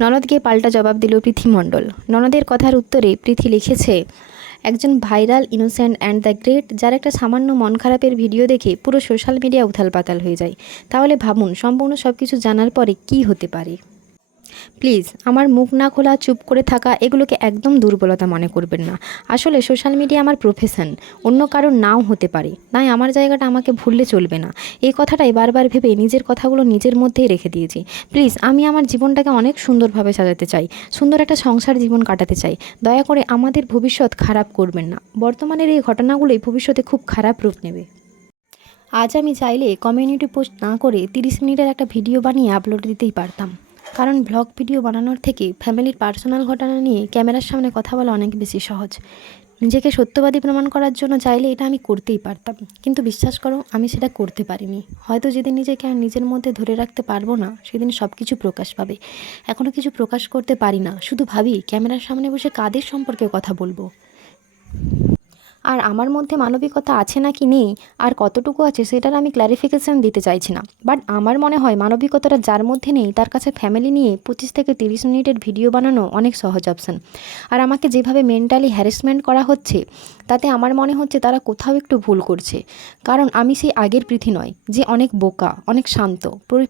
ননদকে পাল্টা জবাব দিল পৃথি মণ্ডল। ননদের কথার উত্তরে পৃথি লিখেছে, একজন viral innocent and the great যার একটা সামান্য মন খারাপের ভিডিও দেখে পুরো সোশ্যাল মিডিয়া উথালপাতাল হয়ে যায়, তাহলে ভাবুন সম্পূর্ণ সব কিছু জানার পরে কী হতে পারে। প্লিজ আমার মুখ না খোলা, চুপ করে থাকা এগুলোকে একদম দুর্বলতা মনে করবেন না। আসলে সোশ্যাল মিডিয়া আমার প্রফেশন, অন্য কারোর নাও হতে পারে, তাই আমার জায়গাটা আমাকে ভুললে চলবে না। এই কথাটাই বারবার ভেবে নিজের কথাগুলো নিজের মধ্যেই রেখে দিয়েছি। প্লিজ, আমি আমার জীবনটাকে অনেক সুন্দরভাবে সাজাতে চাই, সুন্দর একটা সংসার জীবন কাটাতে চাই। দয়া করে আমাদের ভবিষ্যৎ খারাপ করবেন না। বর্তমানের এই ঘটনাগুলোই ভবিষ্যতে খুব খারাপ রূপ নেবে। আজ আমি চাইলে কমিউনিটি পোস্ট না করে 30 মিনিটের একটা ভিডিও বানিয়ে আপলোড দিতেই পারতাম, কারণ ব্লগ ভিডিও বানানোর থেকে ফ্যামিলির পার্সোনাল ঘটনা নিয়ে ক্যামেরার সামনে কথা বলা অনেক বেশি সহজ। নিজেকে সত্যবাদী প্রমাণ করার জন্য চাইলে এটা আমি করতেই পারতাম, কিন্তু বিশ্বাস করো আমি সেটা করতে পারিনি। হয়তো যেদিন নিজেকে আর নিজের মধ্যে ধরে রাখতে পারবো না, সেদিন সব কিছু প্রকাশ পাবে। এখনও কিছু প্রকাশ করতে পারি না, শুধু ভাবি ক্যামেরার সামনে বসে কাদের সম্পর্কে কথা বলবো, আর আমার মধ্যে মানবিকতা আছে নাকি নেই আর কতটুকু আছে সেটার আমি ক্ল্যারিফিকেশান দিতে চাইছি না। বাট আমার মনে হয় মানবিকতাটা যার মধ্যে নেই তার কাছে ফ্যামিলি নিয়ে 25 থেকে 30 মিনিটের ভিডিও বানানো অনেক সহজ অপশান। আর আমাকে যেভাবে মেন্টালি হ্যারাসমেন্ট করা হচ্ছে, তাতে আমার মনে হচ্ছে তারা কোথাও একটু ভুল করছে। কারণ আমি সেই আগের পৃথি নয় যে অনেক বোকা, অনেক শান্ত।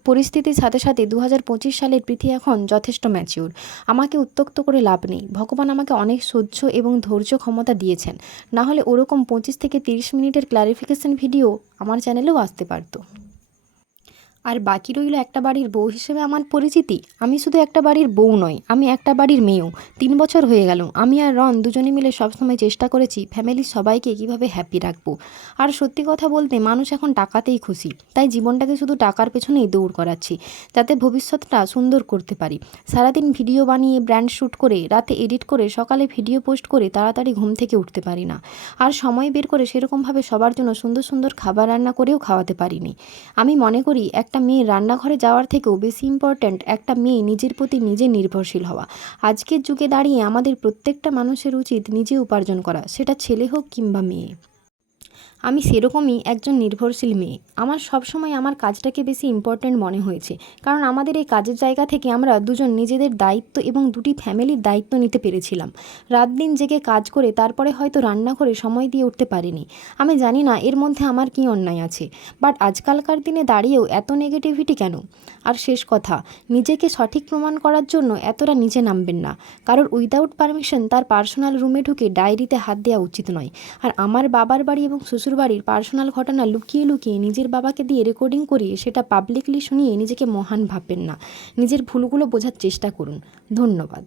পরিস্থিতির সাথে সাথে 2025 সালের পৃথি এখন যথেষ্ট ম্যাচিউর। আমাকে উত্ত্যক্ত করে লাভ নেই। ভগবান আমাকে অনেক সহ্য এবং ধৈর্য ক্ষমতা দিয়েছেন, না হলে ওরকম 25 থেকে 30 মিনিটের ক্ল্যারিফিকেশন ভিডিও আমার চ্যানেলেও আসতে পারতো। আর বাকি রইল একটা বাড়ির বউ হিসেবে আমার পরিচিতি। আমি শুধু একটা বাড়ির বউ নই, আমি একটা বাড়ির মেয়েও। 3 বছর হয়ে গেল আমি আর রন দুজনে মিলে সবসময় চেষ্টা করেছি ফ্যামিলির সবাইকে কীভাবে হ্যাপি রাখবো। আর সত্যি কথা বলতে মানুষ এখন টাকাতেই খুশি, তাই জীবনটাকে শুধু টাকার পেছনেই দৌড় করাচ্ছি, যাতে ভবিষ্যৎটা সুন্দর করতে পারি। সারাদিন ভিডিও বানিয়ে ব্র্যান্ড শ্যুট করে, রাতে এডিট করে, সকালে ভিডিও পোস্ট করে তাড়াতাড়ি ঘুম থেকে উঠতে পারি না। আর সময় বের করে সেরকমভাবে সবার জন্য সুন্দর সুন্দর খাবার রান্না করেও খাওয়াতে পারিনি। আমি মনে করি একটা মেয়ে রান্নাঘরে যাওয়ার থেকেও বেশি ইম্পর্ট্যান্ট একটা মেয়ে নিজের প্রতি নিজে নির্ভরশীল হওয়া। আজকের যুগে দাঁড়িয়ে আমাদের প্রত্যেকটা মানুষের উচিত নিজে উপার্জন করা, সেটা ছেলে হোক কিংবা মেয়ে। আমি সেরকমই একজন নির্ভরশীল মেয়ে। আমার সবসময় আমার কাজটাকে বেশি ইম্পর্ট্যান্ট মনে হয়েছে, কারণ আমাদের এই কাজের জায়গা থেকে আমরা দুজন নিজেদের দায়িত্ব এবং দুটি ফ্যামিলির দায়িত্ব নিতে পেরেছিলাম। রাত দিন জেগে কাজ করে তারপরে হয়তো রান্নাঘরে সময় দিয়ে উঠতে পারিনি। আমি জানি না এর মধ্যে আমার কী অন্যায় আছে, বাট আজকালকার দিনে দাঁড়িয়েও এত নেগেটিভিটি কেন? আর শেষ কথা, নিজেকে সঠিক প্রমাণ করার জন্য এতটা নিচে নামবেন না। কারোর উইদাউট পারমিশন তার পার্সোনাল রুমে ঢুকে ডায়েরিতে হাত দেওয়া উচিত নয়। আর আমার বাবার বাড়ি এবং শ্বশুরবাড়ির পার্সোনাল ঘটনা লুকিয়ে লুকিয়ে নিজের বাবাকে দিয়ে রেকর্ডিং করিয়ে সেটা পাবলিকলি শুনিয়ে নিজেকে মহান ভাববেন না। নিজের ভুলগুলো বোঝার চেষ্টা করুন। ধন্যবাদ।